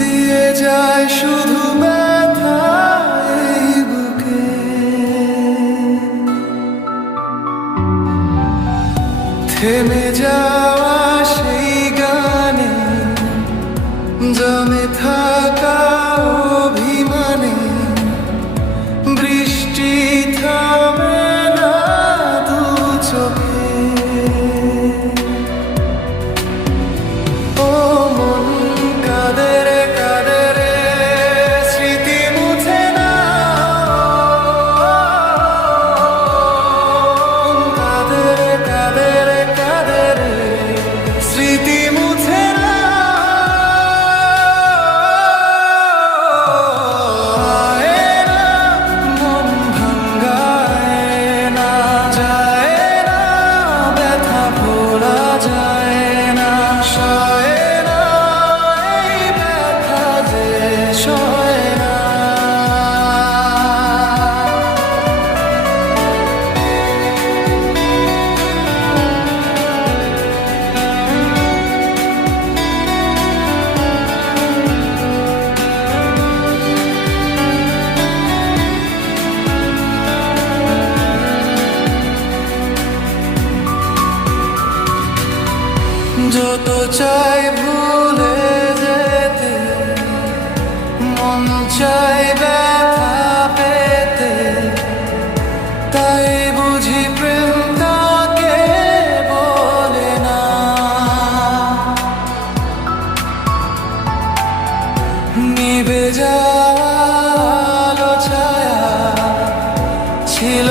দিয়ে যায় শুধু ব্যথা এই বুকে। থেমে যাওয়া সেই গানে জমে থাকা অভিমানে বৃষ্টি থামে না দু চোখে। ও মন কাঁদে রে কাঁদে রে, স্মৃতি মুছে না। কাঁদে রে কাঁদে রে কাঁদে রে, স্মৃতি মুছে না। যত চাই ভুলে যেতে, মন চাই ব্যথা পেতে, তাই বুঝি প্রেম তাকে বলে না। নিভে যাওয়া আলো ছায়া ছিল